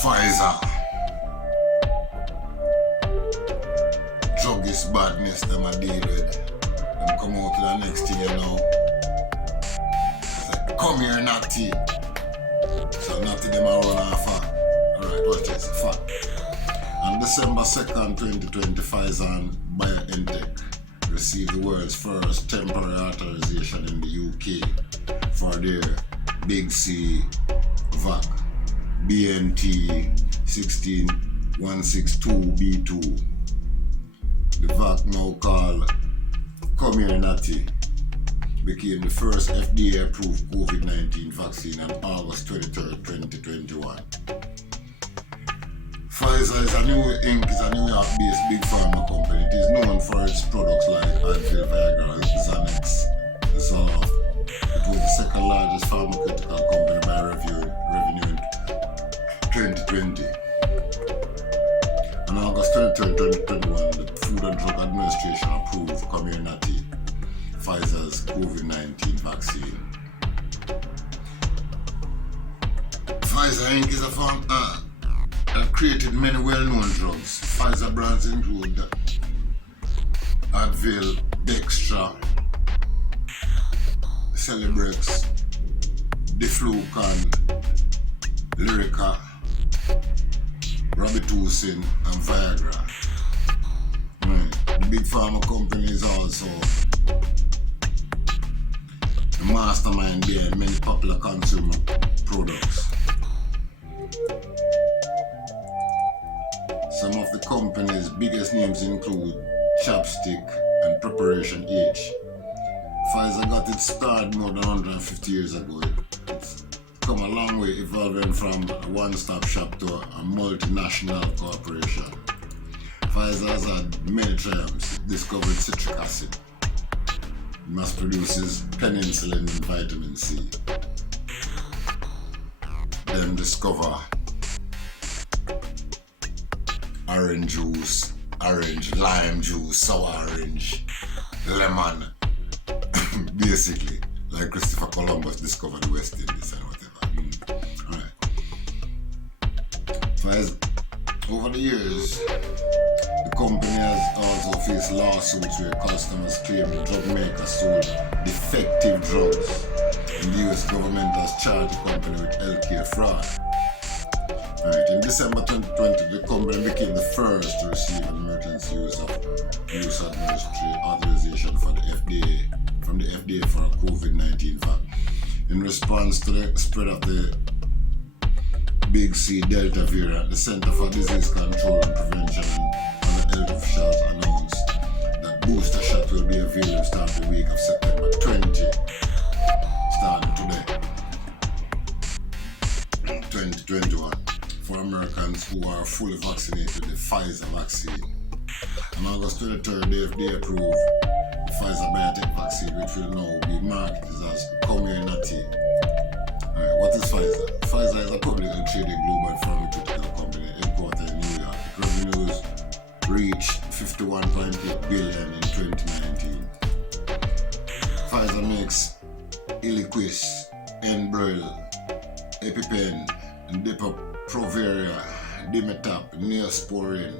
Pfizer. Druggist badness them I deal with. Them come out to the next thing, you know. It's like, come here, natty. So natty them a run off. Alright, watch this. Fact. On December 2nd, 2020, Pfizer and BioNTech received the world's first temporary authorization in the UK for their Big C vac BNT 16162B2. The vac, now called Come Here Natty, became the first FDA-approved COVID-19 vaccine on August 23, 2021. Pfizer is a New York-based big pharma company. It is known for its products like Advil, Viagra, Xanax, and Zoloft. It was the second largest pharmaceutical company by revenue in 2020. On August 23, 2021, the Food and Drug Administration approved Come Here Natty, Pfizer's COVID-19 vaccine. Pfizer Inc. is a firm that created many well-known drugs. Pfizer brands include Advil, Dextra, Celebrex, Diflucan, Lyrica, Robitussin, and Viagra. The big pharma company is also the mastermind behind many popular consumer products. Some of the company's biggest names include Chapstick and Preparation H. Pfizer got its start more than 150 years ago. It's come a long way, evolving from a one-stop shop to a multinational corporation. Pfizer has had many triumphs. It discovered citric acid. It mass produces penicillin and vitamin C. Then discover orange juice, lime juice, sour orange, lemon. Basically, like Christopher Columbus discovered the West Indies and whatever. Alright. Pfizer, over the years, the company has also faced lawsuits where customers claim the drug maker sold defective drugs, and the US government has charged the company with healthcare fraud. Right. In December 2020, the company became the first to receive an emergency use administrative authorization from the FDA for a COVID-19 vac. In response to the spread of the Big C Delta variant, the Center for Disease Control and Prevention and the health officials announced that booster shot will be available starting the week of September 20, starting today, 2021, for Americans who are fully vaccinated with the Pfizer vaccine. On August 23rd, the FDA approved the Pfizer-BioNTech vaccine, which will now be marketed as Come Here Natty. Alright, what is Pfizer? Pfizer is a publicly traded global pharmaceutical company headquartered in New York. Revenues reached $51.8 billion in 2019. Pfizer makes Eliquis, Enbrel, EpiPen, Depo-Provera, Dimetap, Neosporin,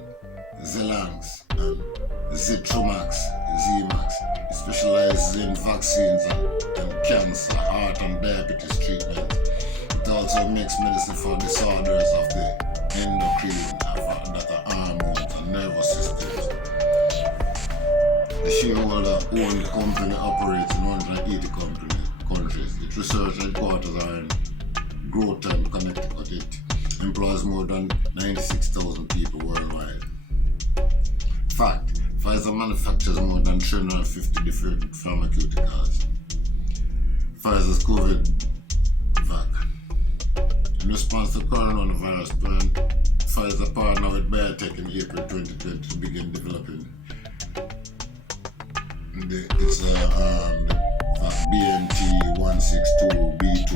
Xelanx, and Zithromax, Zmax. It specializes in vaccines and cancer, heart and diabetes treatment. It also makes medicine for disorders of the endocrine, that are hormones and nervous systems. The shareholder-owned company operates in 180 countries. Its research headquarters are in Groton, Connecticut. It employs more than 96,000 people worldwide. Fact, Pfizer manufactures more than 350 different pharmaceuticals. Pfizer's COVID vac. In response to coronavirus plan, Pfizer partnered with BioNTech in April 2020 to begin developing the BNT 162B2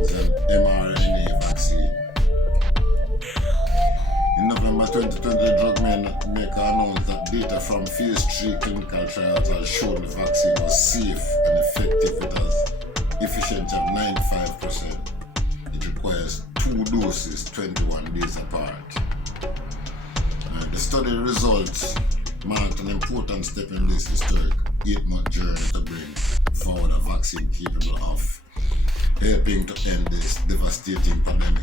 is an mRNA vaccine. In November 2020, the drug maker announced that data from phase 3 clinical trials has shown the vaccine was safe and effective with an efficiency of 95%. It requires 2 doses 21 days apart. The study results marked an important step in this historic 8-month journey to bring forward a vaccine capable of helping to end this devastating pandemic.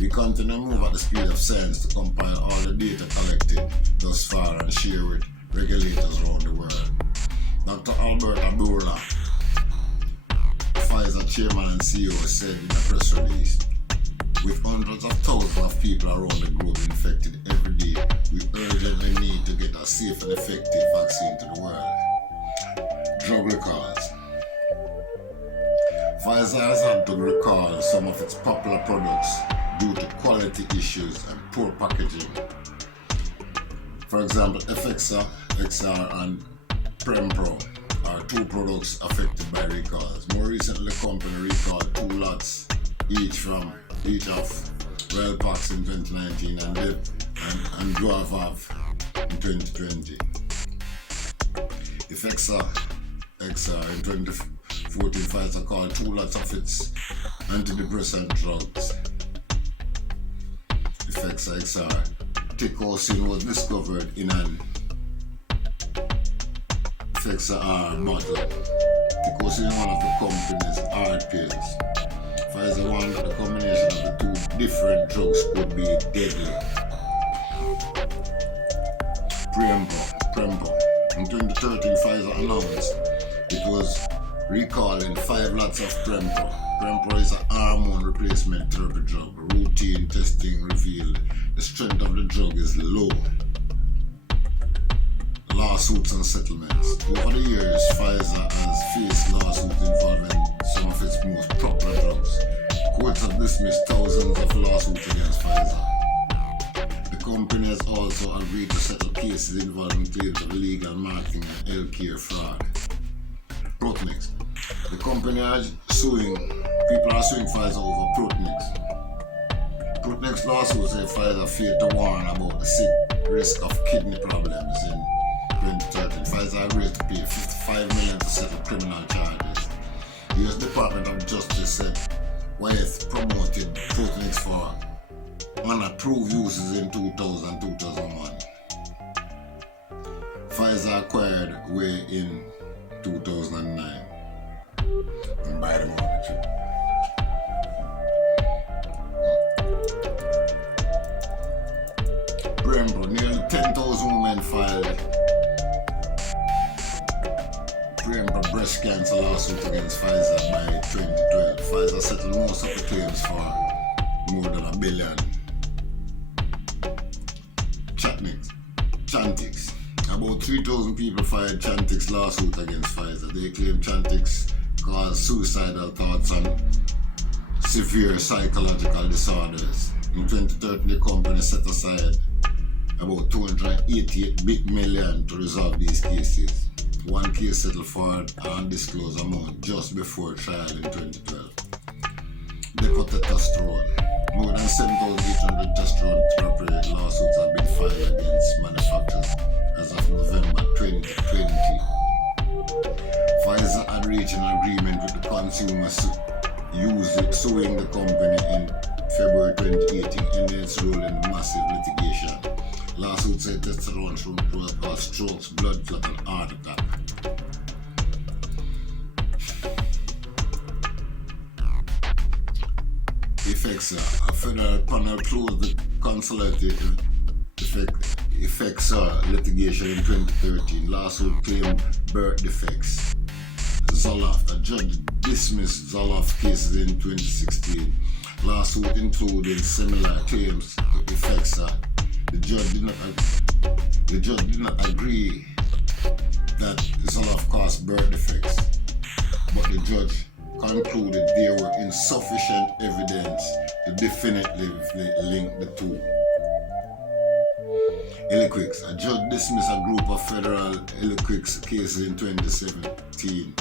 We continue to move at the speed of science to compile all the data collected thus far and share with regulators around the world. Dr. Alberta Burla, Pfizer chairman and CEO, said in a press release, "With hundreds of thousands of people around the globe infected every day, we urgently need to get a safe and effective vaccine to the world." Drug recalls. Pfizer has had to recall some of its popular products due to quality issues and poor packaging. For example, Effexa, XR, and Prempro are 2 products affected by recalls. More recently, the company recalled 2 lots each of Relpax in 2019 and Duavav in 2020. Effexa XR in 2014, Pfizer called 2 lots of its antidepressant drugs. Effexa XR. Ticosine was discovered in an Effexa R bottle. Ticosine is one of the company's hard pills. Pfizer warned that the combination of the 2 different drugs could be deadly. Prempro. In 2013, Pfizer announced it was recalling 5 lots of Prempro. Prempro is a hormone replacement therapy drug. Routine testing revealed the strength of the drug is low. Lawsuits and settlements. Over the years, Pfizer has faced lawsuits involving some of its most popular drugs. Courts have dismissed thousands of lawsuits against Pfizer. The company has also agreed to settle cases involving claims of illegal marketing and healthcare fraud. Protonix. The company people are suing Pfizer over Protonix. Protonix lawsuit said Pfizer failed to warn about the risk of kidney problems in 2013. Pfizer agreed to pay $55 million to settle criminal charges. The U.S. Department of Justice said Wyeth promoted Protonix for unapproved uses in 2000-2001. Pfizer acquired Way in 2009. And buy them on the trip. Prempro, nearly 10,000 women filed Prempro breast cancer lawsuit against Pfizer by 2012. Pfizer settled most of the claims for more than $1 billion. Chantix. About 3,000 people filed Chantix lawsuit against Pfizer. They claim Chantix caused suicidal thoughts and severe psychological disorders. In 2013, the company set aside about $288 million to resolve these cases. One case settled for an undisclosed amount just before trial in 2012. Depotestosterone. More than 7,800 testosterone therapy lawsuits have been filed against manufacturers as of November 2020. Pfizer had reached an agreement with the consumer suing the company in February 2018, ending its role in the massive litigation. Lawsuit said testosterone should cause strokes, blood clot, and heart attack. Effexa. A federal panel closed the consolidated Effexa litigation in 2013. Lawsuit claimed birth defects. Zoloft. A judge dismissed Zoloft cases in 2016. Lawsuit included similar claims to Effexa. The judge did not agree that Zoloft caused birth defects, but the judge concluded there were insufficient evidence to definitively link the two. Eliquis. A judge dismissed a group of federal Eliquis cases in 2017.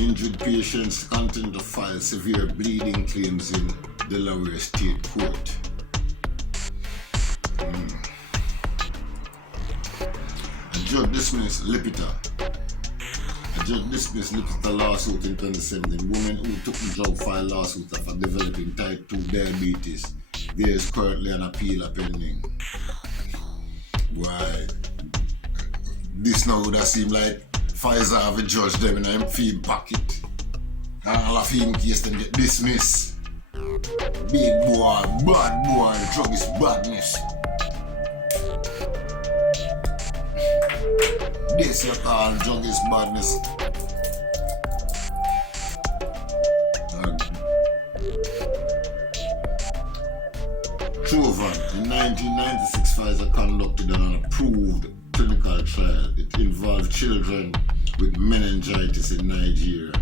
Injured patients continue to file severe bleeding claims in Delaware State Court. A judge dismissed Lipita. A judge dismissed the lawsuit in 2017. Women who took the drug filed lawsuits after developing type 2 diabetes. There is currently an appeal pending. Why? This now would have seemed like Pfizer have a judge them in a field pocket. And all of him case them get dismissed. Big boy, bad boy, the drug is badness. This you call drug is badness. Trovan, in 1996, Pfizer conducted an approved clinical trial. It involved children with meningitis in Nigeria.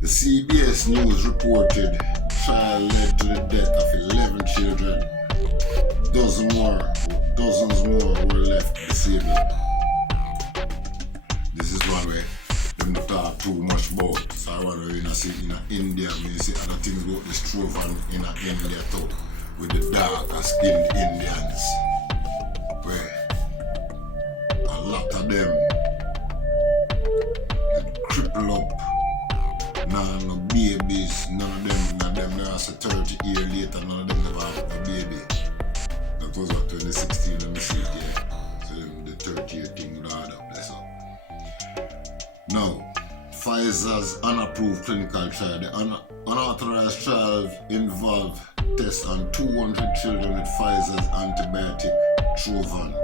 The CBS News reported the trial led to the death of 11 children. Dozens more were left disabled. This is one way them talk too much about. So I want to see in India, when you see other things about this Trovan in India too, with the darker skinned Indians, where a lot of them cripple up. No babies, none of them now say 30 years later, none of them never have a baby. That was what 2016 and the city, yeah. So the 30-year thing would add up there. So. Now, Pfizer's unapproved clinical trial. The unauthorized trial involved tests on 200 children with Pfizer's antibiotic Trovan.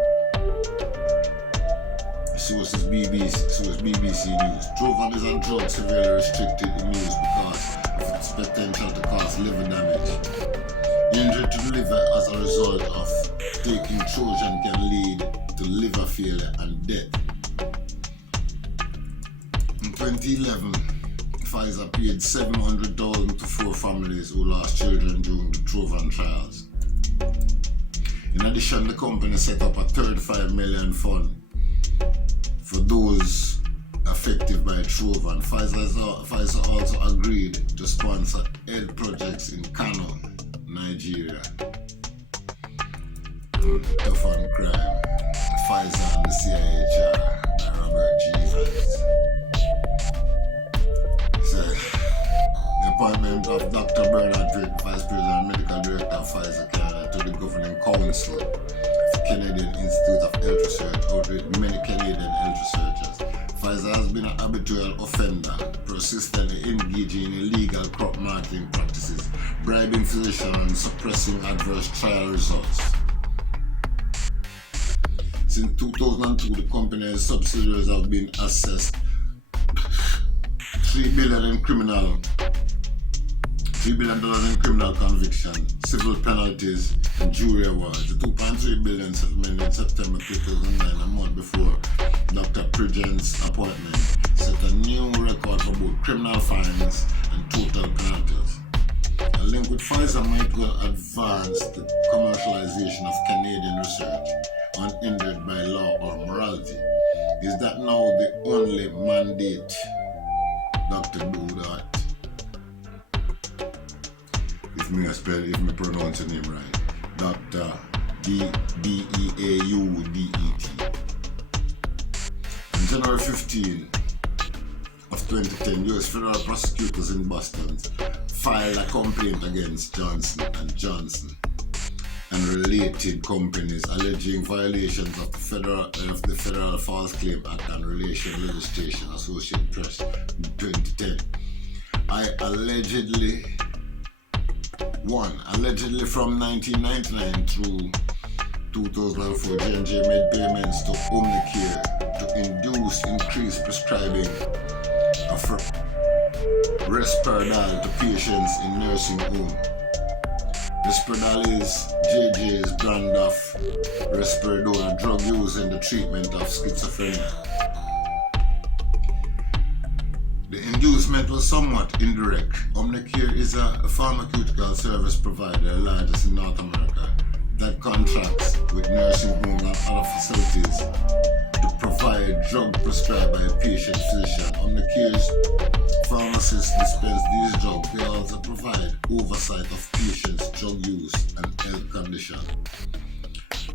Source is BBC News. Trovan is a drug severely restricted in use because of its potential to cause liver damage. Injury to the liver as a result of taking Trojan can lead to liver failure and death. In 2011, Pfizer paid $700,000 to 4 families who lost children during the Trovan trials. In addition, the company set up a $35 million fund for those affected by Trovan. Pfizer also agreed to sponsor health projects in Kano, Nigeria. Tough on crime. Pfizer and the CIHR by Robert G. Evans. So, the appointment of Dr. Bernard Drake, Vice President and Medical Director of Pfizer Canada, to the Governing Council of Canadian Institute of Health Research outwith many Canadian health researchers. Pfizer has been an habitual offender, persistently engaging in illegal crop marketing practices, bribing physicians and suppressing adverse trial results. Since 2002, the company's subsidiaries have been assessed $3 billion in criminal conviction, civil penalties, and jury awards. The $2.3 billion settlement in September 2009, a month before Dr. Pridgen's appointment, set a new record for both criminal fines and total penalties. A link with Pfizer might well advance the commercialization of Canadian research, unhindered by law or morality. Is that now the only mandate Dr. Do that? If me pronounce your name right. Dr. Deaudet. On January 15 of 2010, U.S. federal prosecutors in Boston filed a complaint against Johnson & Johnson and related companies alleging violations of the Federal False Claim Act and Relation Legislation, Associated Press, in 2010. Allegedly from 1999 through 2004, J&J made payments to Omnicare to induce increased prescribing of Risperdal to patients in nursing home. Risperdal is J&J's brand of Risperidone, a drug used in the treatment of schizophrenia. The inducement was somewhat indirect. Omnicare is a pharmaceutical service provider, the largest in North America, that contracts with nursing homes and other facilities to provide drugs prescribed by a patient physician. Omnicare's pharmacists dispense these drugs. They also provide oversight of patients' drug use and health condition.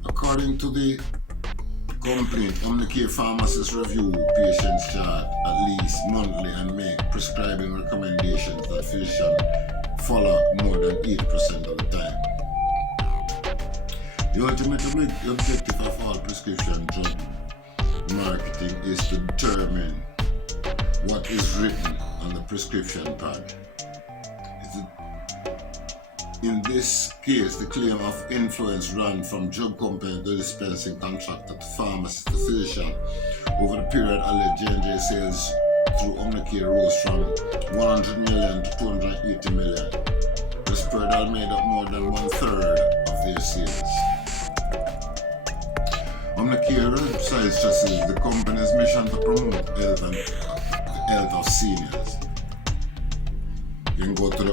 According to the Complete Omnicare pharmacists review patients' chart at least monthly and make prescribing recommendations that physicians follow more than 80% of the time. The ultimate objective of all prescription drug marketing is to determine what is written on the prescription pad. In this case, the claim of influence ran from drug company to dispensing contractor to pharmacist to physician. Over the period, alleged J&J sales through Omnicare rose from 100 million to 280 million. Risperidone made up more than 1/3 of their sales. Omnicare stresses the company's mission to promote health and the health of seniors. You can go to the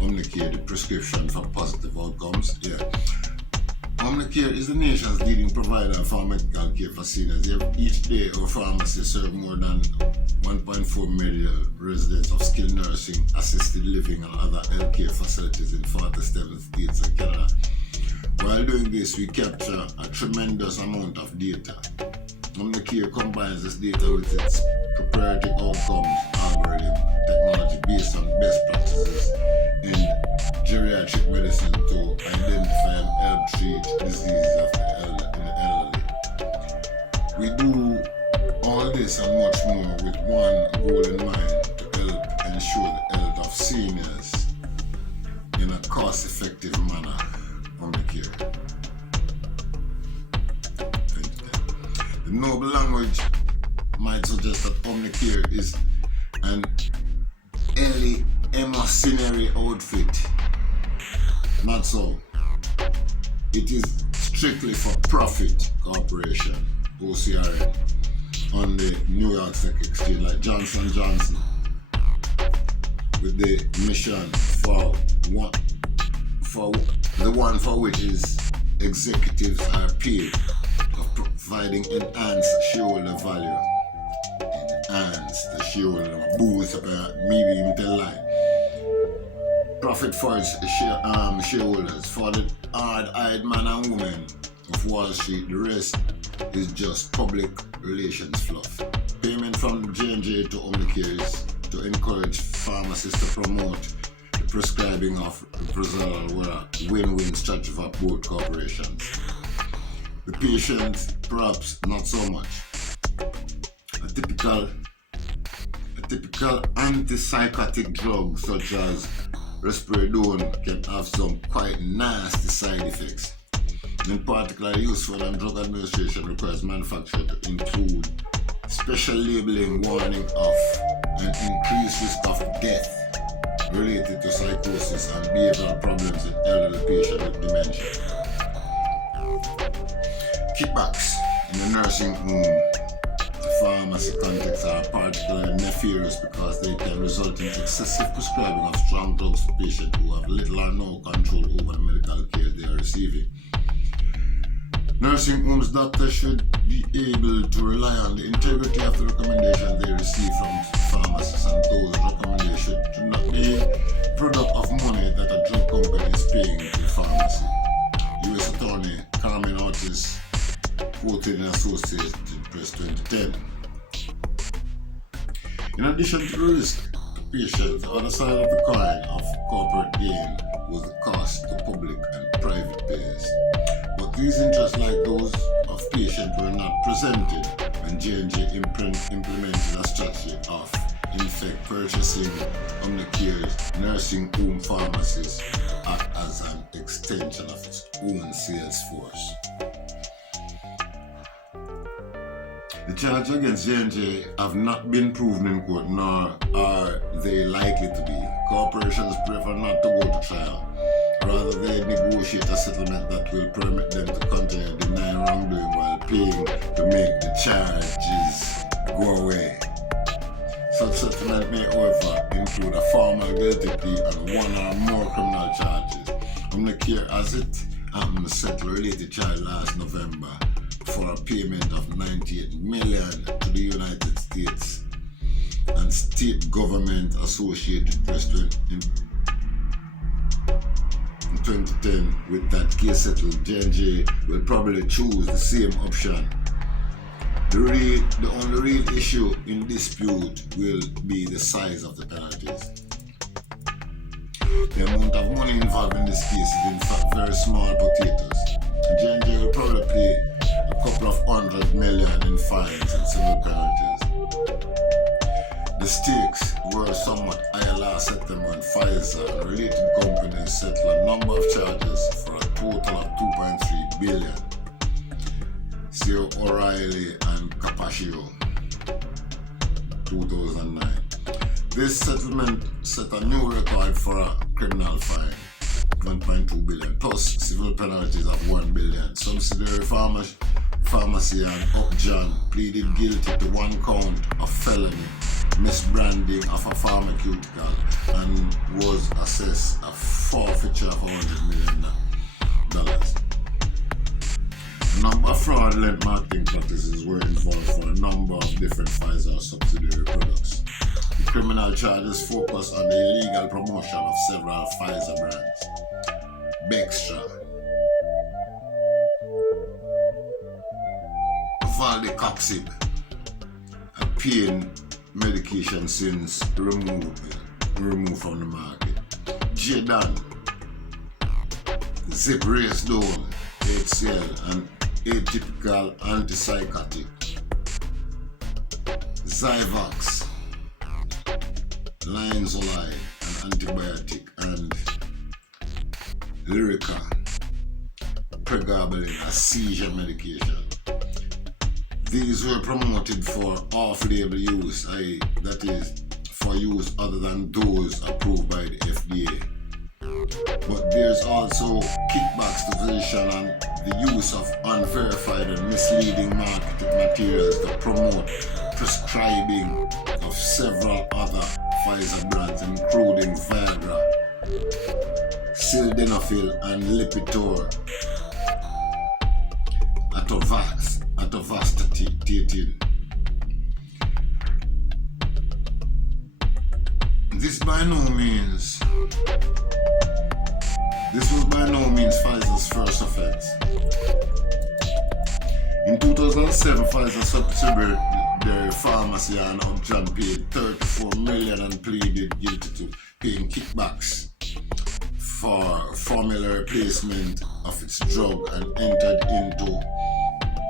Omnicare the prescription for positive outcomes. Omnicare is the nation's leading provider for medical care for seniors. Each day, our pharmacies serve more than 1.4 million residents of skilled nursing, assisted living, and other healthcare facilities in 47 states and Canada. While doing this, we capture a tremendous amount of data. Omnicare combines this data with its proprietary outcomes algorithm technology based on best practices in geriatric medicine to identify and help treat diseases of the elderly. We do all this and much more with one goal in mind: to help ensure the health of seniors in a cost-effective manner. Omnicare. The noble language might suggest that Omnicare is an mercenary outfit. Not so. It is strictly for profit corporation, OCRN, on the New York Stock Exchange, like Johnson & Johnson, with the mission for the one for which is executives are paid, of providing enhanced shareholder value. Enhance the shareholder, boost up maybe even tell lie. Profit for its shareholders, for the hard-eyed man and woman of Wall Street. The rest is just public relations fluff. Payment from J&J to Omnicare is to encourage pharmacists to promote the prescribing of Reprozal, were a win-win strategy for both corporations. The patients, perhaps not so much. A typical antipsychotic drug such as risperidone can have some quite nasty side effects. In particular, useful and drug administration requires manufacturer to include special labeling warning of an increased risk of death related to psychosis and behavioral problems in elderly patients with dementia. Kickbacks in the nursing home pharmacy context are particularly nefarious because they can result in excessive prescribing of strong drugs for patients who have little or no control over the medical care they are receiving. Nursing homes doctors should be able to rely on the integrity of the recommendations they receive from pharmacists, and those recommendations should not be a product of money that a drug company is paying to the pharmacy. U.S. Attorney Carmen Ortiz quoted in Associated Press 2010. In addition to the risk to patients, the other side of the coin of corporate gain was the cost to public and private payers. But these interests, like those of patients, were not presented when J&J implemented a strategy of, in fact, purchasing Omnicare's nursing home pharmacies act as an extension of its own sales force. The charges against J&J have not been proven in court, nor are they likely to be. Corporations prefer not to go to trial. Rather, they negotiate a settlement that will permit them to continue denying wrongdoing while paying to make the charges go away. Such settlement may, however, include a formal guilty plea and one or more criminal charges. Omnicare, as it happened, settled a related charge last November for a payment of $98 million to the United States and state government. Associated Press in 2010 with that case settled, J&J will probably choose the same option. The only real issue in dispute will be the size of the penalties. The amount of money involved in this case is in fact very small potatoes. J&J will probably pay a couple of $100 million in fines and civil penalties. The stakes were somewhat higher last September when Pfizer and related companies settled a number of charges for a total of $2.3 billion. See O'Reilly and Capaccio, 2009. This settlement set a new record for a criminal fine, $1.2 billion, plus civil penalties of $1 billion. Subsidiary Pharmacy and Upjohn pleaded guilty to one count of felony misbranding of a pharmaceutical and was assessed a forfeiture of $100 million. A number of fraudulent marketing practices were involved for a number of different Pfizer subsidiary products. The criminal charges focus on the illegal promotion of several Pfizer brands. Bextra, Valdecoxib, a pain medication since removed from the market. Jadan, Ziprasidone, HCl, an atypical antipsychotic. Zyvax, Linezolid, an antibiotic, and Lyrica, pregabalin, a seizure medication. These were promoted for off-label use, that is, for use other than those approved by the FDA. But there's also kickbacks to physicians and the use of unverified and misleading marketing materials that promote prescribing of several other Pfizer brands, including Viagra, Sildenafil, and Lipitor, Atorvastatin. This was by no means Pfizer's first offense. In 2007, Pfizer subsidiary Pharmacy and Upjohn paid $34 million and pleaded guilty to paying kickbacks for formulary placement of its drug and entered into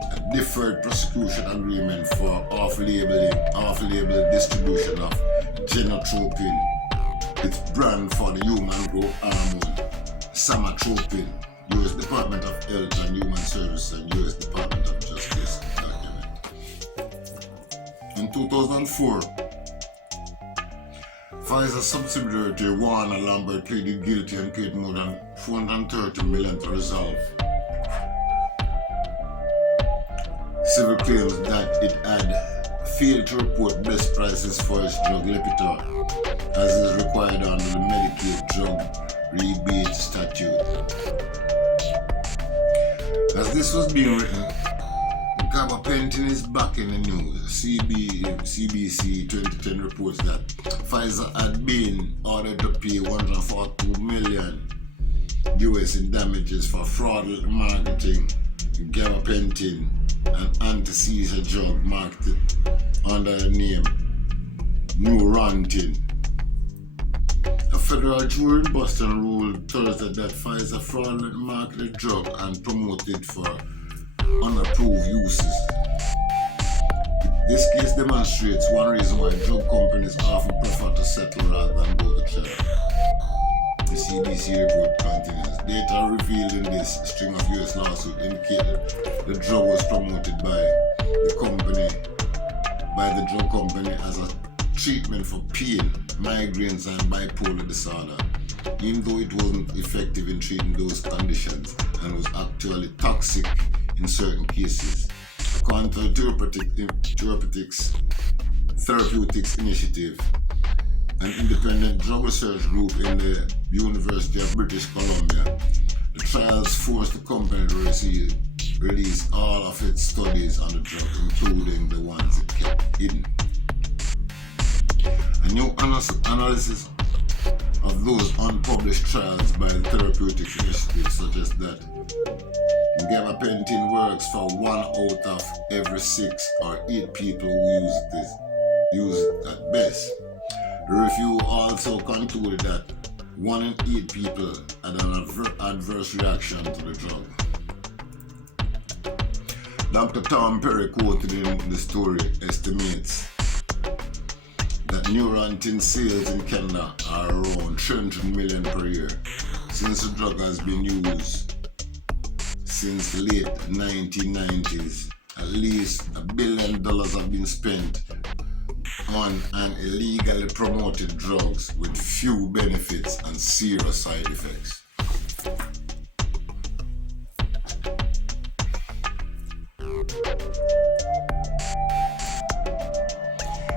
a deferred prosecution agreement for off-label distribution of genotropin, its brand for the human growth hormone, Samatropin, U.S. Department of Health and Human Services and U.S. Department of Justice document. In 2004, Pfizer subsidiary Warner Lambert pleaded guilty and paid more than $430 million to resolve civil claims that it had failed to report best prices for its drug Lipitor, as is required under the Medicaid drug rebate statute. As this was being written, gabapentin is back in the news. CBC 2010 reports that Pfizer had been ordered to pay $142 million US in damages for fraudulent marketing gabapentin, an anti-seizure drug marketed under the name Neurontin. A federal jury in Boston ruled Thursday that Pfizer fraudulently marketed drug and promoted for unapproved uses. This case demonstrates one reason why drug companies often prefer to settle rather than go to trial. The CDC report continues. Data revealed in this string of US lawsuits indicated the drug was promoted by the drug company as a treatment for pain, migraines, and bipolar disorder, even though it wasn't effective in treating those conditions and was actually toxic in certain cases. According to the Therapeutics Initiative, an independent drug research group in the University of British Columbia, the trials forced the company to release all of its studies on the drug, including the ones it kept hidden. A new analysis of those unpublished trials by the therapeutic initiatives suggest that gabapentin works for 1 out of every 6 or 8 people who use it at best. The review also concluded that 1 in 8 people had an adverse reaction to the drug. Dr. Tom Perry, quoted in the story, estimates that Neurontin sales in Canada are around 300 million per year. Since the drug has been used since late 1990s, at least $1 billion have been spent on an illegally promoted drugs with few benefits and serious side effects.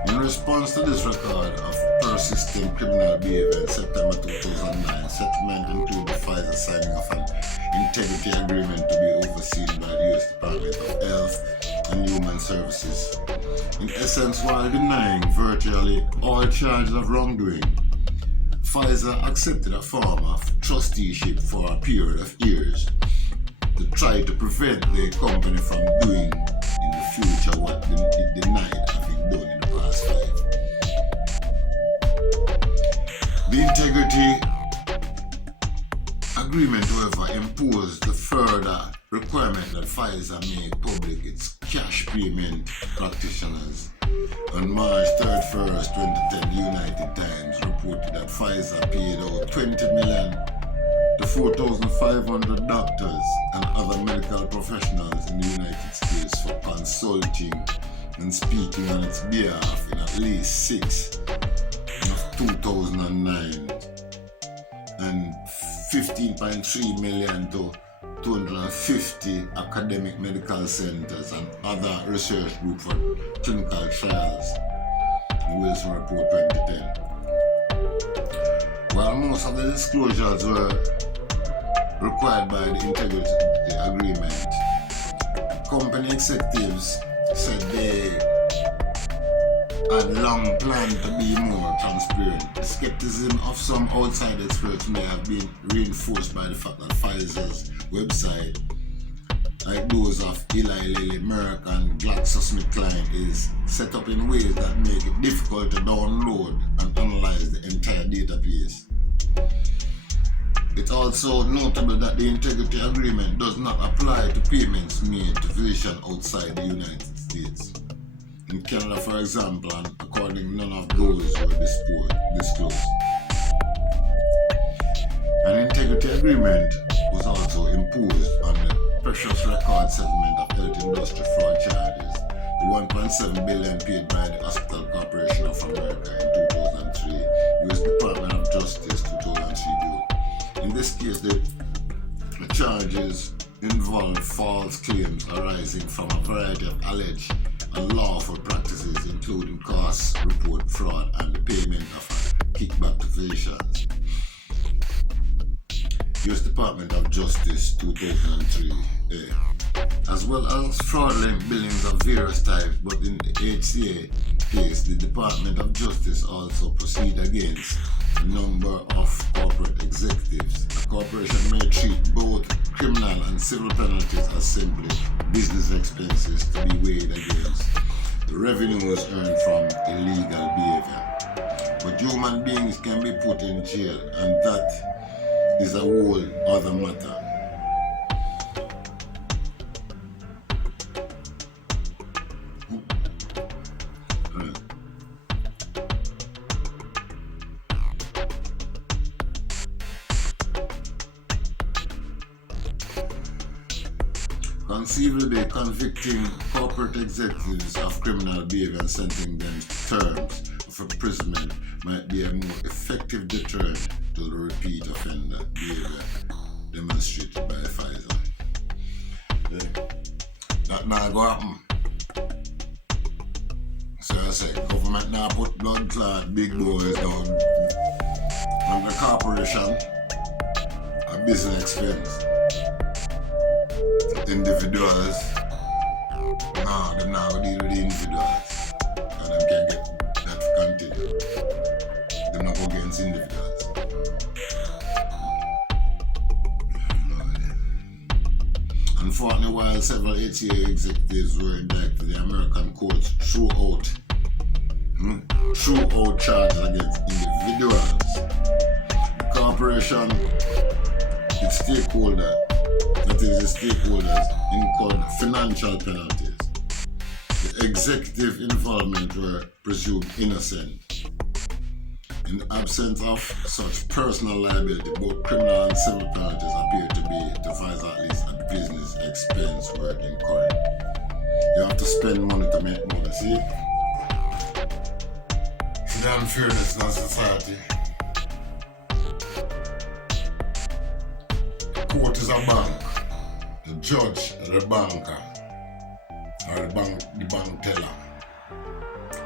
In response to this record of persistent criminal behavior in September 2009, settlement included Pfizer signing of an integrity agreement to be overseen by the U.S. Department of Health and Human Services. In essence, while denying virtually all charges of wrongdoing, Pfizer accepted a form of trusteeship for a period of years to try to prevent the company from doing in the future what it denied having done in the past 5. The integrity agreement, however, imposed the further requirement that Pfizer make public its cash payment practitioners. On March 31st, 2010, the United Times reported that Pfizer paid out $20 million to 4,500 doctors and other medical professionals in the United States for consulting and speaking on its behalf in at least 6 of 2009, and $15.3 million to 250 academic medical centers and other research groups for clinical trials, the Wilson Report 2010. While most of the disclosures were required by the integrity agreement, company executives said they had long planned to be more transparent. The skepticism of some outside experts may have been reinforced by the fact that Pfizer's website, like those of Eli Lilly, Merck, and GlaxoSmithKline, is set up in ways that make it difficult to download and analyze the entire database. It's also notable that the integrity agreement does not apply to payments made to physicians outside the United States. In Canada, for example, and according none of those were disclosed. An integrity agreement was also imposed on the precious record settlement of health industry fraud charges, the $1.7 billion paid by the Hospital Corporation of America in 2003, U.S. Department of Justice 2003 bill. In this case, the charges involve false claims arising from a variety of alleged unlawful practices, including cost report fraud and the payment of a kickback to physicians. U.S. Department of Justice 2003, as well as fraudulent billings of various types, but in the HCA case, the Department of Justice also proceeded against a number of corporate executives. A corporation may treat both criminal and civil penalties as simply business expenses to be weighed against the revenues earned from illegal behavior. But human beings can be put in jail, and that is a whole other matter. Conceivably convicting corporate executives of criminal behavior and sentencing them to terms of imprisonment might be a more effective deterrent to the repeat offender behavior demonstrated by Pfizer. That now go happen. So I say, government now put blood clot big boys down on the corporation, a business expense. Individuals, no, they're not going to deal with the individuals, and they can't get that to continue. They're not going against individuals. Unfortunately, while several HCA executives were indicted, the American courts threw out charges against individuals. The corporation, its stakeholder, that is the stakeholders, incurred financial penalties. The executive involvement were presumed innocent. In the absence of such personal liability, both criminal and civil penalties appear to be devised at least at business expense were incurred. You have to spend money to make money, see? See the unfairness in our society. The court is a bank. The judge is the banker, or the bank teller,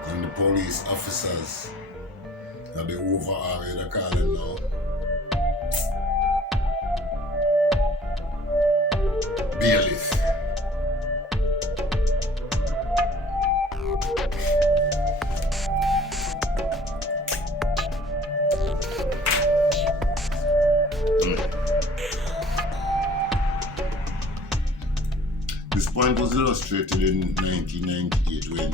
and the police officers. Now the overall, they call it now. Bailiff. This point was illustrated in 1998 when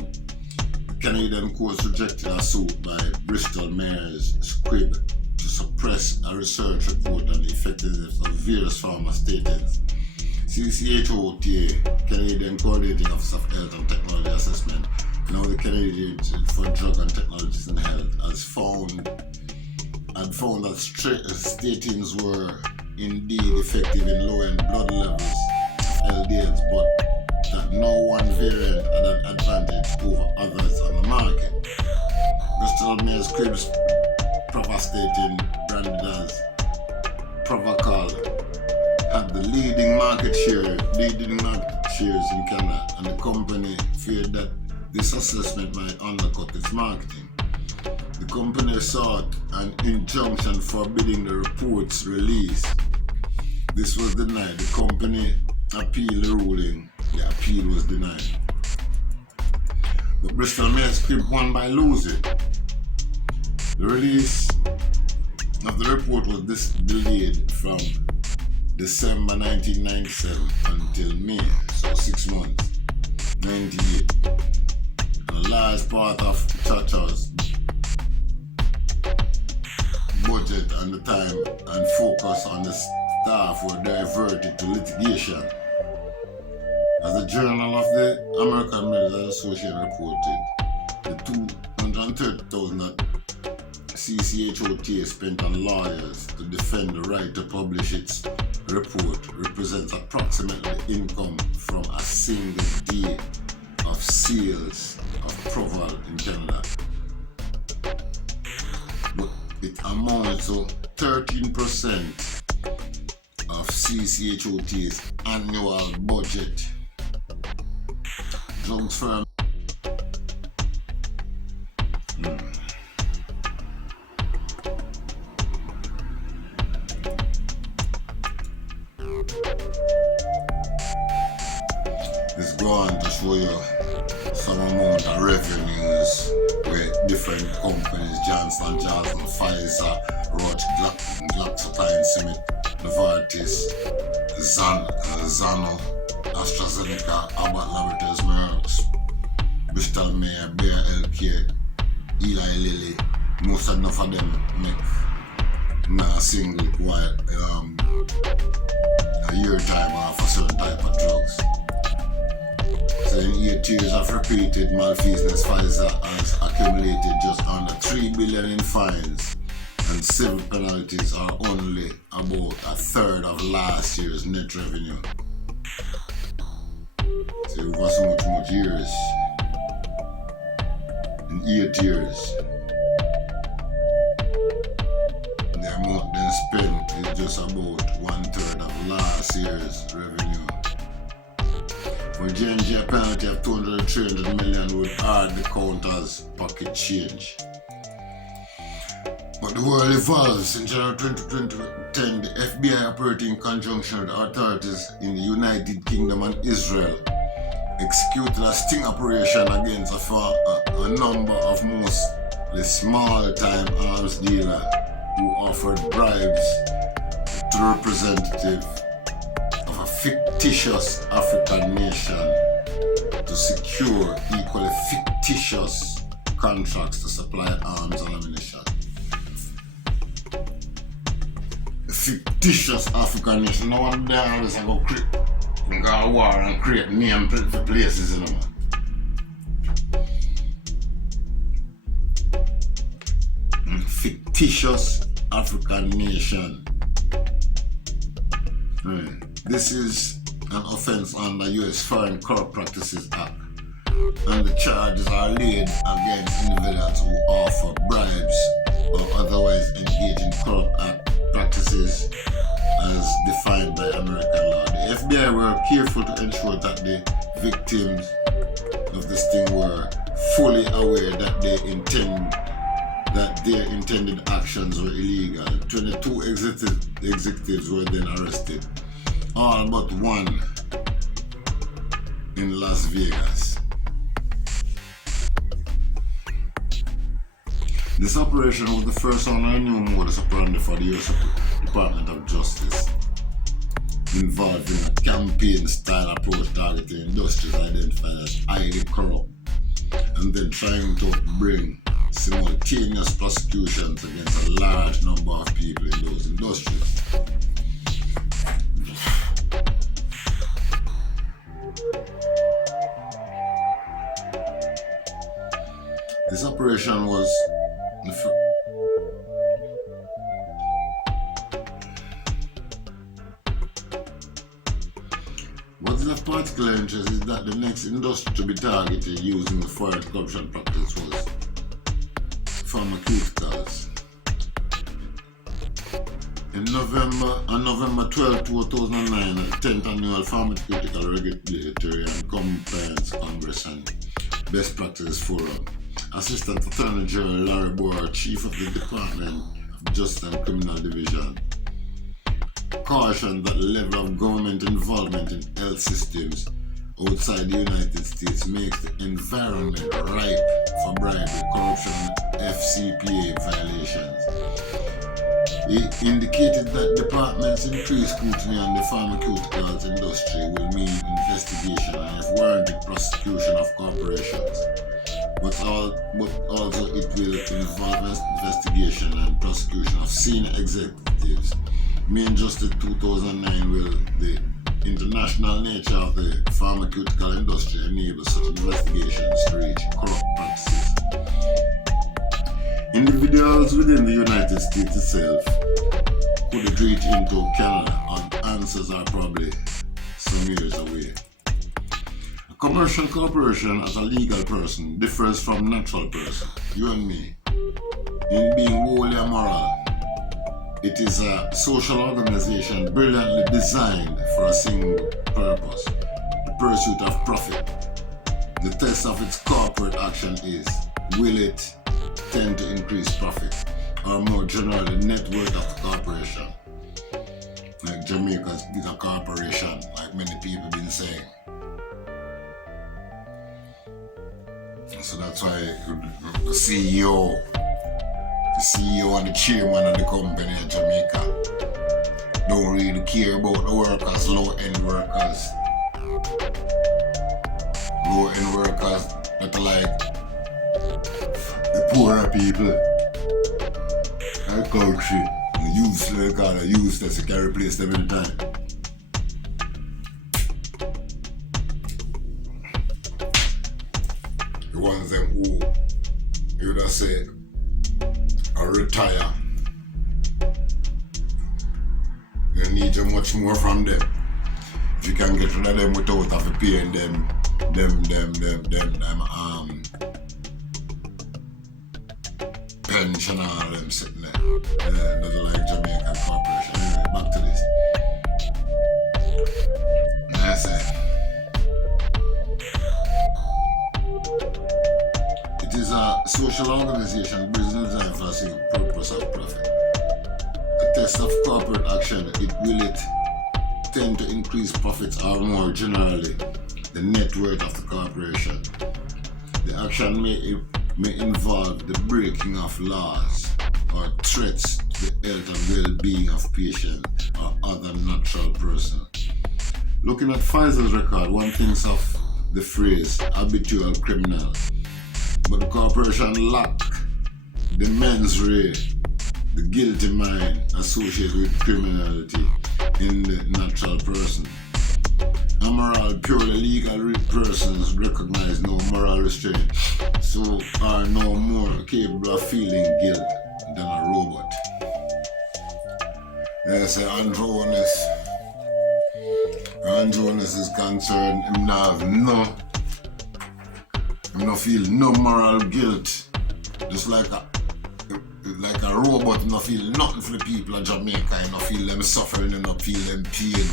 Canadian courts rejected a suit by Bristol Mayor's Squibb to suppress a research report on the effectiveness of various pharmaceuticals. CCHOTA, Canadian Coordinating Office of Health and Technology Assessment, now the Canadian for Drug and Technologies in Health, had found that statins were indeed effective in lowering blood levels of LDLs, but that no one variant had an advantage over others on the market. Bristol Mayor's Squibb's pravastatin, branded as Provacal, had the leading market shares in Canada, and the company feared that this assessment might undercut its marketing. The company sought an injunction forbidding the report's release. This was denied. The company appealed the ruling. The appeal was denied. But Bristol Mayor's Squibb won by losing. The release of the report was delayed from December 1997 until May, so 6 months, 98. And a large part of Chacha's budget and the time and focus on the staff were diverted to litigation. As the Journal of the American Medical Association reported, the $230,000 that CCHOTA spent on lawyers to defend the right to publish its report represents approximately the income from a single day of sales of Proval in Canada. But it amounts to 13% of CCHOTA's annual budget. Drugs firm. This go on to show you some amount of revenues with different companies, Johnson & Johnson, Pfizer, Roche, GlaxoSmithKline, Novartis, Zano, AstraZeneca, Abbott Laboratories, Merck, Bristol Mayer, Bayer Healthcare, Eli Lilly. Most of them make not a single while a year time off for certain type of drugs. So in 8 years of repeated malfeasance, Pfizer has accumulated just under $3 billion in fines, and civil penalties are only about a third of last year's net revenue. So over so much years, in 8 years, the amount they spent is just about 1/3 of last year's revenue. For J&J, a penalty of $200-300 million would hardly count as pocket change. But the world evolves. In January 2010, the FBI, operating in conjunction with authorities in the United Kingdom and Israel, executed a sting operation against a number of mostly small-time arms dealers who offered bribes to the representative of a fictitious African nation to secure equally fictitious contracts to supply arms and ammunition. A fictitious African nation. No one there is going to go war and create name for places, you know, man. Fictitious African nation. Right. This is an offense under U.S. Foreign Corrupt Practices Act, and the charges are laid against individuals who offer bribes or otherwise engage in corrupt practices as defined by American law. The FBI were careful to ensure that the victims of this thing were fully aware that their intended actions were illegal. 22 executives were then arrested, all but one in Las Vegas. This operation was the first on a new modus operandi for the U.S. Department of Justice, involving a campaign-style approach targeting industries identified as highly corrupt, and then trying to bring simultaneous prosecutions against a large number of people in those industries. This operation was what is of particular interest is that the next industry to be targeted using the foreign corruption practice was pharmaceuticals. On November 12, 2009, at the 10th Annual Pharmaceutical Regulatory and Compliance Congress and Best Practices Forum, Assistant Attorney General Larry Boyer, Chief of the Department of Justice and Criminal Division, cautioned that the level of government involvement in health systems outside the United States makes the environment ripe for bribery, corruption, and FCPA violations. He indicated that departments' increased scrutiny on the pharmaceuticals industry will mean investigation and, if warranted, prosecution of corporations. But also it will involve investigation and prosecution of senior executives. May just in 2009 will the international nature of the pharmaceutical industry enable such investigations to reach corrupt practices. Individuals within the United States itself could reach into Canada, and answers are probably some years away. A commercial corporation as a legal person differs from natural person, you and me, in being wholly immoral. It is a social organization brilliantly designed for a single purpose, the pursuit of profit. The test of its corporate action is, will it tend to increase profit, or more generally, net worth of the corporation? Like Jamaica's bigger corporation, like many people been saying. So that's why the CEO and the chairman of the company in Jamaica don't really care about the workers, low-end workers. Low-end workers that are like the poorer people. That country, the useless, you can replace them anytime. The ones them who you would say or retire, you need much more from them. If you can get rid of them without having paying them pension and all them sitting there. Yeah, nothing like Jamaican corporation. Anyway, back to this. That's it. It is a social organization business designed for a single purpose of profit. A test of corporate action, will it tend to increase profits or more generally the net worth of the corporation? The action may involve the breaking of laws or threats to the health and well-being of patients or other natural person. Looking at Pfizer's record, one thinks of the phrase habitual criminal, but the corporation lack the mens rea, the guilty mind associated with criminality in the natural person. Amoral, purely legal persons recognize no moral restraint, so are no more capable of feeling guilt than a robot. Yes, Andronis is concerned, him no feel no moral guilt. Just like a robot, no feel nothing for the people of Jamaica, no feel them suffering, no feel them pain.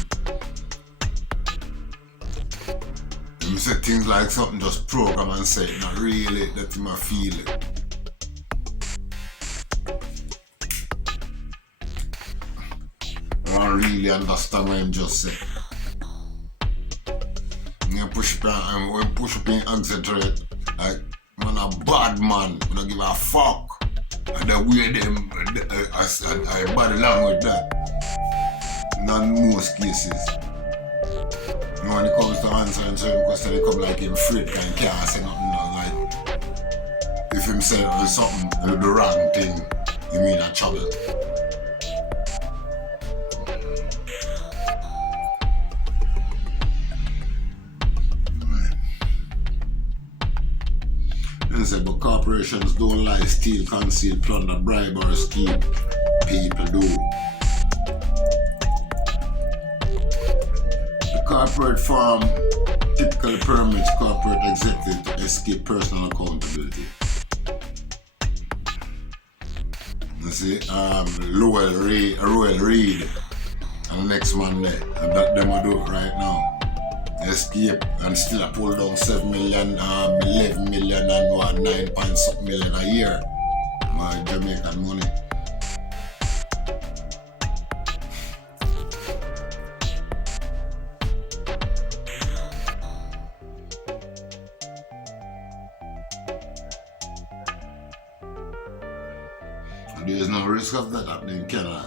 Him say things like something just program and say it, not really that him a feel it. I don't really understand what him just said. When push up and exaggerate, like, man a bad man, I don't give a fuck. And the way them, I body language that. Not in most cases. When it comes to answering certain questions, they come like him afraid and can't say nothing now. Like, if him say something, the wrong thing, you mean a trouble. But corporations don't lie, steal, conceal, plunder, bribe or scheme. People do. The corporate form typically permits corporate executives to escape personal accountability. You see, Royal Reid and the next man there, and that them are doing right now. Escape and still pull down 7 million, 11 million and what, 9 point something million a year. My Jamaican money. There is no risk of that happening in Canada.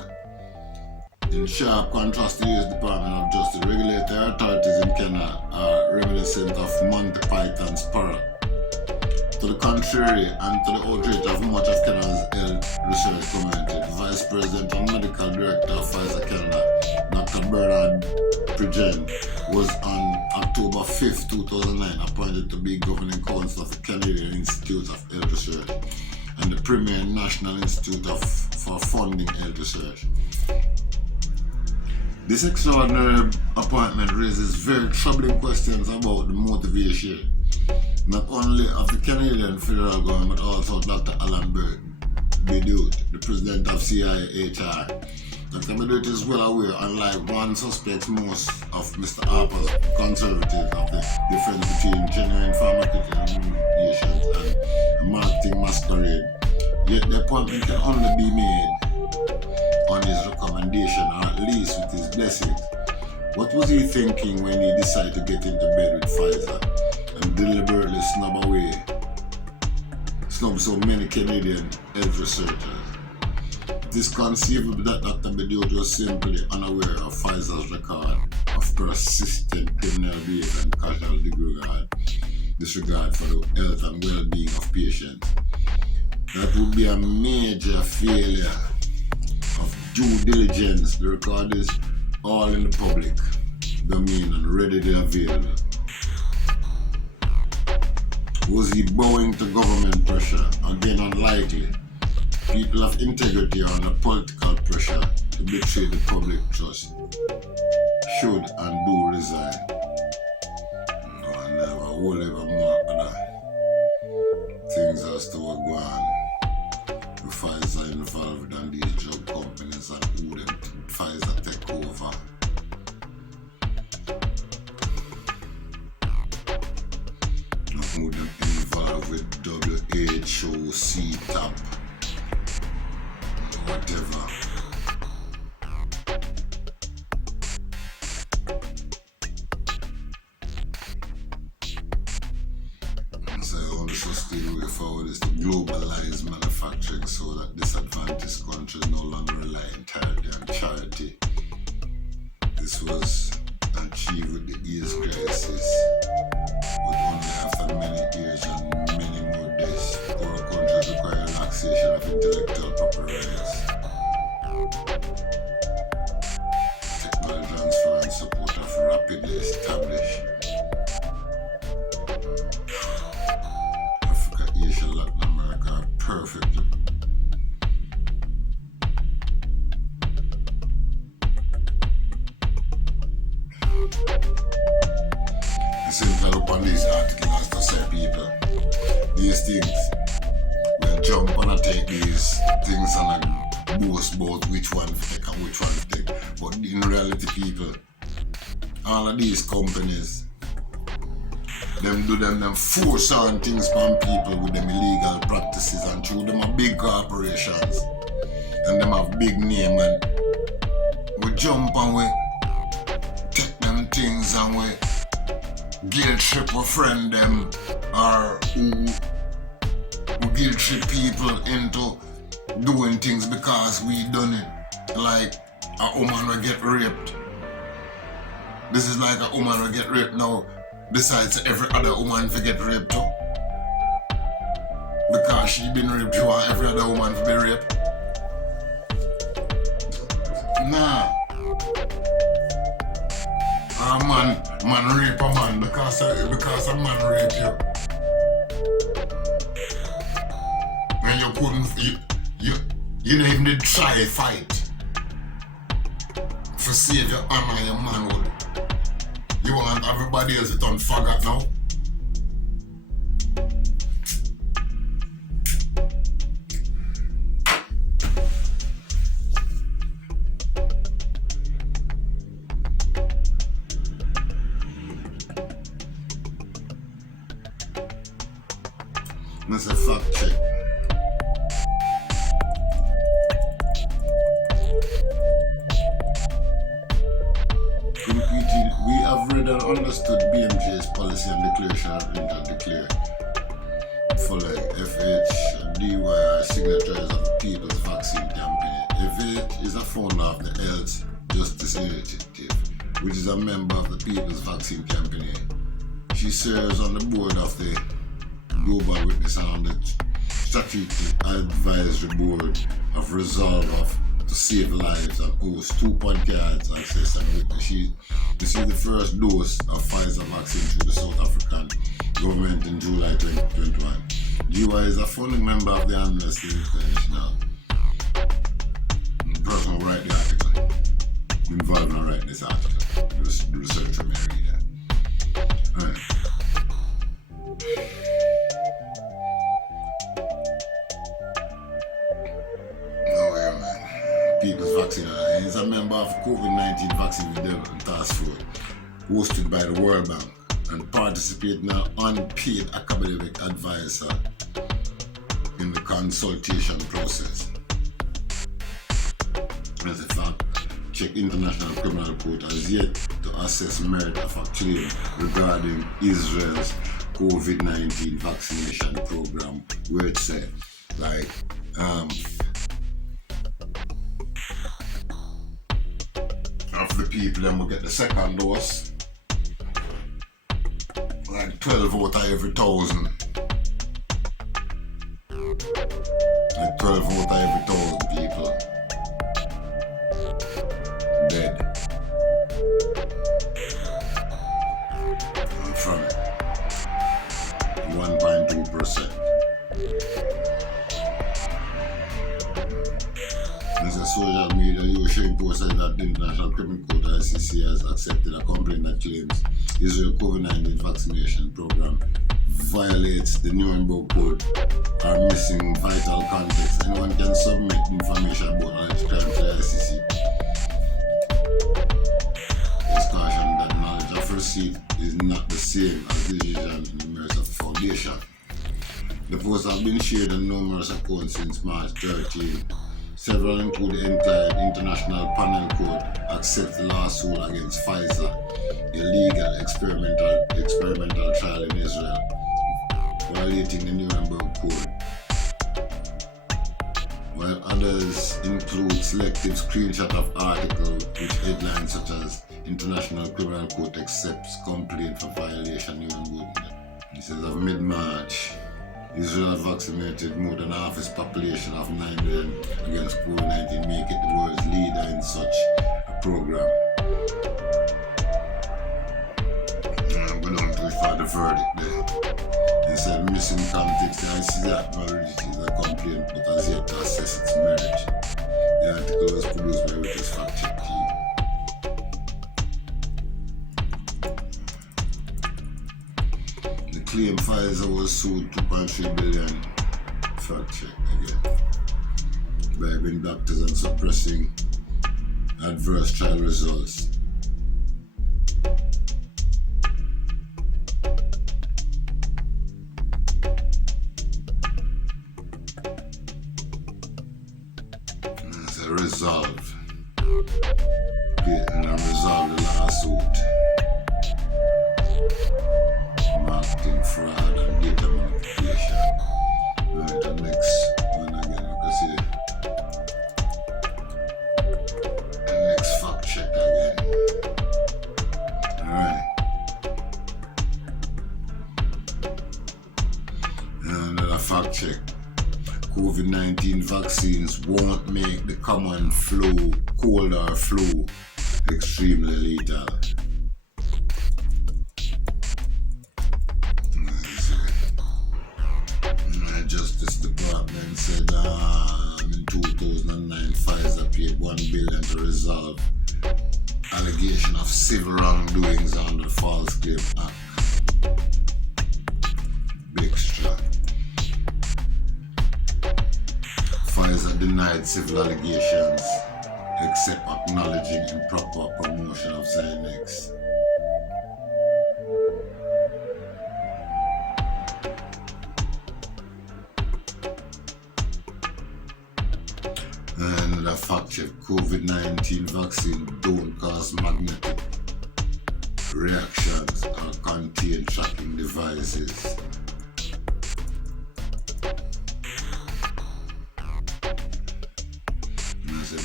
In sharp contrast to the US Department of Justice, regulatory authorities in Canada are reminiscent of Monty Python's parrot. To the contrary, and to the outrage of much of Canada's health research community, the Vice President and Medical Director of Pfizer Canada, Dr. Bernard Pridgen, was on October 5, 2009 appointed to be Governing Council of the Canadian Institute of Health Research and the premier National Institute for Funding Health Research. This extraordinary appointment raises very troubling questions about the motivation, not only of the Canadian federal government, but also Dr. Alan Bedut, the president of CIHR. Dr. Bedut is well aware, unlike one suspects most of Mr. Harper's conservatives, of the difference between genuine pharmaceutical medications and marketing masquerade. Yet the appointment can only be made on his recommendation, or at least with his blessings. What was he thinking when he decided to get into bed with Pfizer and deliberately snub so many Canadian health researchers? It is conceivable that Dr. Bedut was simply unaware of Pfizer's record of persistent criminal behavior and casual disregard for the health and well-being of patients. That would be a major failure of due diligence. The record is all in the public domain and readily available. Was he bowing to government pressure? Again, unlikely. People of integrity are under political pressure to betray the public trust should and do resign. No, I never will ever mark other things as to what go on. The Pfizer involved in these drug companies and who them Pfizer take over. And who them involved with WHO, CTAP, whatever. So I only suspect clean way forward is to globalize manufacturing so that disadvantaged countries no longer rely entirely on charity. This was achieved with the AIDS crisis, but only after many years and many more days. Poor countries require relaxation of intellectual property rights, technology transfer and support of rapidly established Africa, Asia, Latin America are perfectly. Simply look on these articles to say people, these things, we'll jump on and take these things and boast about which one to take and which one to take. But in reality, people, all of these companies, them force on things from people with them illegal practices, and through them are big corporations and them have big name, and we jump and we take them things and we guilt trip or friend them, or who guilt trip people into doing things because we done it. Like a woman will get raped. This is like a woman will get raped now, decides every other woman to get raped too. Because she been raped, you want every other woman to be raped. Nah. A man rape a man because a man rape you. And you couldn't, you didn't even try fight for save your honor and your manhood. You want everybody else to turn faggot now? That's a fact check. We have read and understood BMJ's policy and declaration of intent declare for like FH and DY are signatories of the People's Vaccine Campaign. FH is a founder of the Health Justice Initiative, which is a member of the People's Vaccine Campaign. She serves on the board of the Global Witness and on the Strategic Advisory Board of Resolve to Save Lives and hosts 2 podcasts access and witness. She received the first dose of Pfizer vaccine through the South African government in July 2021. GY is a founding member of the Amnesty International. The person who write the article, involved in writing this article, the researcher may read that. Alright. People's Vaccine. He's a member of COVID-19 Vaccine Development Task Force, hosted by the World Bank, and participates in an unpaid academic advisor in the consultation process. As a fact, Czech International Criminal Court has yet to assess merit of a claim regarding Israel's COVID-19 vaccination program, where it said, like, of the people that will get the second dose, like 12 out of every 1,000. Like 12 out of every 1,000 people dead from it. 1.2%. As a social media, you showing posted that the International Criminal Court ICC has accepted a complaint that claims Israel's COVID-19 vaccination program violates the Nuremberg Code or missing vital context. Anyone can submit information about alleged crime to the ICC. It's cautioned that knowledge of receipt is not the same as decision in the merits of the foundation. The posts have been shared on numerous accounts since March 13. Several include the entire International Panel Court accepts the lawsuit against Pfizer, a legal experimental trial in Israel, violating the Nuremberg Code, while others include selective screenshot of articles with headlines such as International Criminal Court accepts complaint for violation Nuremberg. It says of mid-March, Israel had vaccinated more than half its population of 9 million against COVID-19, making it the world's leader in such a program. Go down to for the verdict there. It said missing context, I see that validity is a complaint but has yet to assess its merit. The article was produced by Reuters fact check team. Claim Pfizer was sued 2.3 billion, fact check again, bribing doctors and suppressing adverse trial results. It's a resolve. And I resolve the lawsuit. Marketing fraud and data manipulation. Right, the next one again, you can see the next fact check again. Alright. Another fact check. COVID-19 vaccines won't make the common flu, cold or flu, extremely lethal. Justice Department said in 2009 Pfizer paid $1 billion to resolve allegation of civil wrongdoings under the False Claim Act. Big strap. Pfizer denied civil allegations except acknowledging improper promotion of Zynex. And the fact check, COVID-19 vaccine don't cause magnetic reactions or contain tracking devices.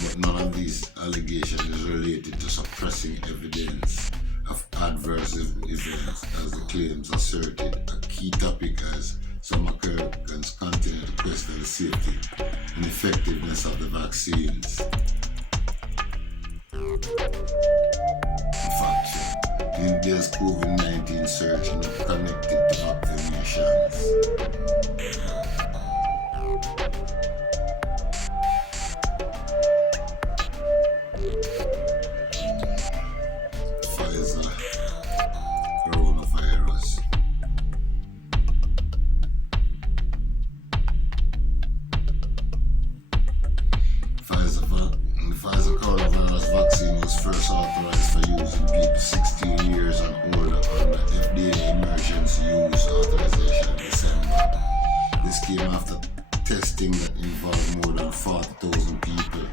But none of these allegations is related to suppressing evidence of adverse events, as the claims asserted. A key topic as some Americans continue to question the safety and effectiveness of the vaccines. Fact check. India's COVID-19 surge not connected to vaccinations. Pfizer coronavirus. The Pfizer coronavirus vaccine was first authorized for use in people 16 years and older under FDA emergency use authorization in December. This came after testing that involved more than 40,000 people.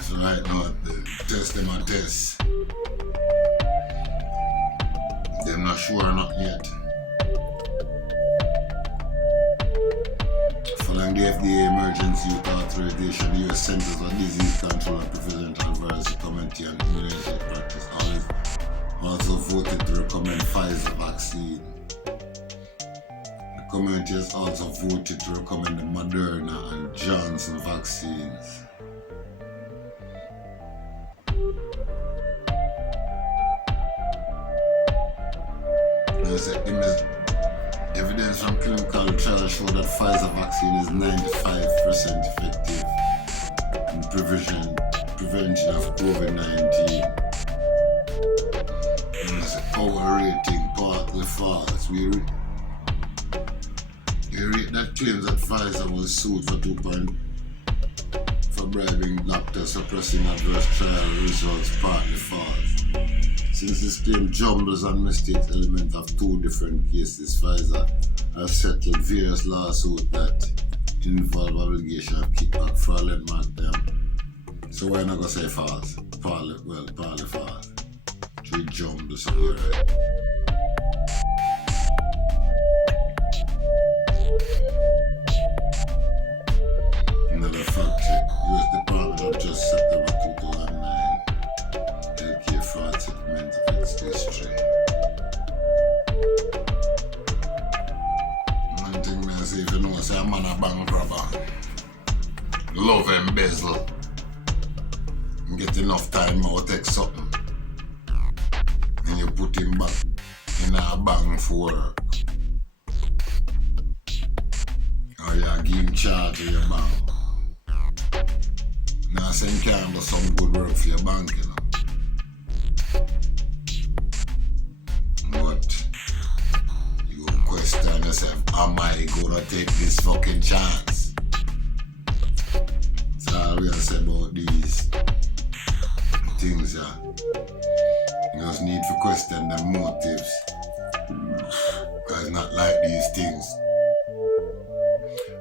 So right now, the test them a test. They're not sure or not yet. Following the FDA emergency use authorization, the U.S. Centers for Disease Control and Prevention and Virus Committee on Immunization Practice also voted to recommend Pfizer vaccine. The committee has also voted to recommend the Moderna and Johnson vaccines. Evidence from clinical trials show that Pfizer vaccine is 95% effective in prevention of COVID-19. Our rating partly false. We rate that claims that Pfizer was sued for bribing doctors, suppressing adverse trial results partly false. Since this claim jumbles and mistakes elements of two different cases, Pfizer has settled various lawsuits that involve obligation of kickback, fraudulent markdown. So why not go say false? Partly false. Three jumbles, so you're right. Another fact check. US Department of Justice, September 2009. LK fraud settlement of its history. One thing I say, if you know, say a man a bank robber. Love embezzle. Get enough time or take something. And you put him back in a bank for work. Or you give him charge of your bank. Now say you can't do some good work for your bank, you know. But you question yourself, am I gonna take this fucking chance? That's all we say about these things, yeah. You just need to question the motives. Because it's not like these things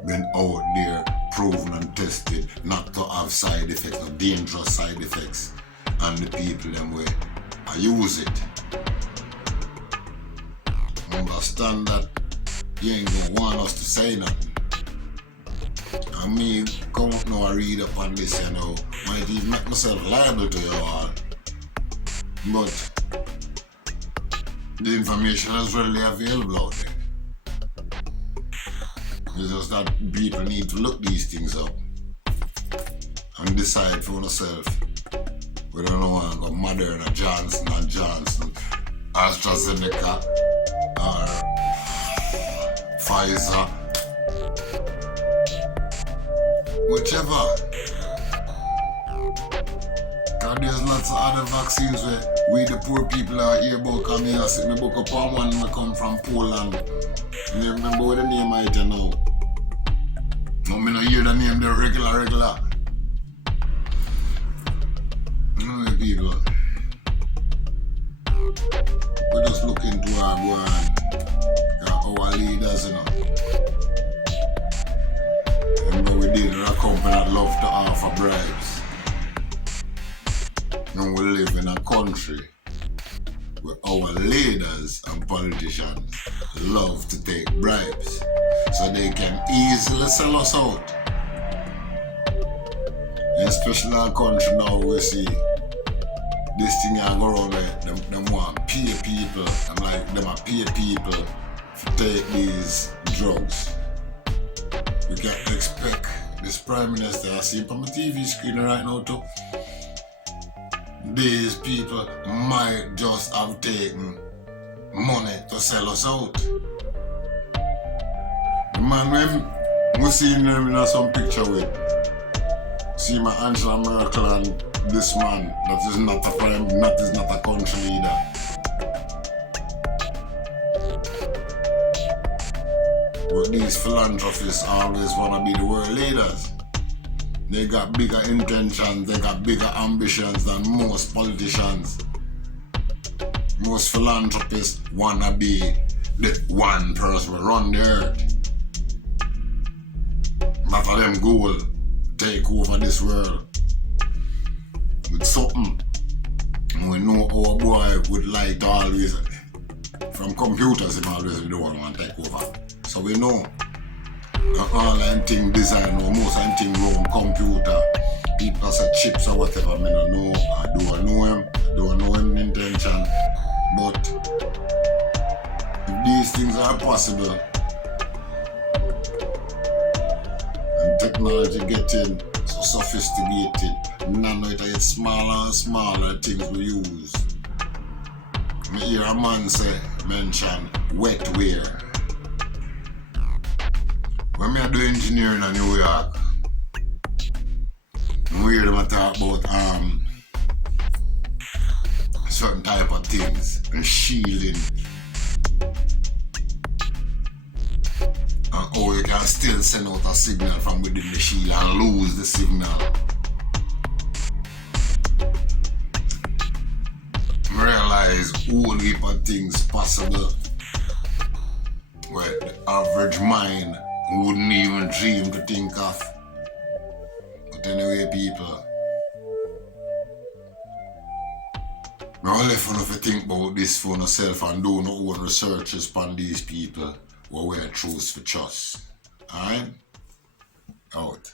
been out there proven and tested not to have side effects or dangerous side effects, and the people them way I use it. Understand that you ain't gonna want us to say nothing. I mean, come up now and read up on this, you know, might even make myself liable to you all. But the information is readily available out there. It's just that people need to look these things up and decide for themselves whether they want to go Moderna, Johnson & Johnson, AstraZeneca, or Pfizer, whichever. Because there's lots of other vaccines where we the poor people are here about. Come here, I sit my book up on one when I come from Poland. I remember what the name I tell now. No, I don't hear the name, the regular. No, people. We just look into our boy, our leaders, you know. Remember we did a company that love to offer bribes. Now we live in a country where our leaders and politicians love to take bribes so they can easily sell us out. Especially in our country now, we see this thing I go around there, them want pay people. I'm like, them are pay people to take these drugs. We can't expect this Prime Minister, I see him on my TV screen right now too. These people might just have taken money to sell us out. The man when we see him in some picture with, see my Angela Merkel and this man that is not a country leader. But these philanthropists always want to be the world leaders. They got bigger intentions, they got bigger ambitions than most politicians. Most philanthropists want to be the one person who run the earth. Not for them goal, take over this world with something. And we know our boy would like to always, from computers, him always be the one who want to take over. So we know. All anything design or most anything wrong computer. People say chips or whatever, I don't know. I don't know him intention. But if these things are possible and technology getting so sophisticated, now it is smaller and smaller things we use. I hear a man mention wetware. When I do engineering in New York, I hear them talk about certain type of things and shielding and how you can still send out a signal from within the shield and lose the signal. I realize all heap of things possible where the average mind wouldn't even dream to think of. But anyway, people, I only fun if you think about this for yourself and do no own researches on these people what we are choose for trust. Alright? Out.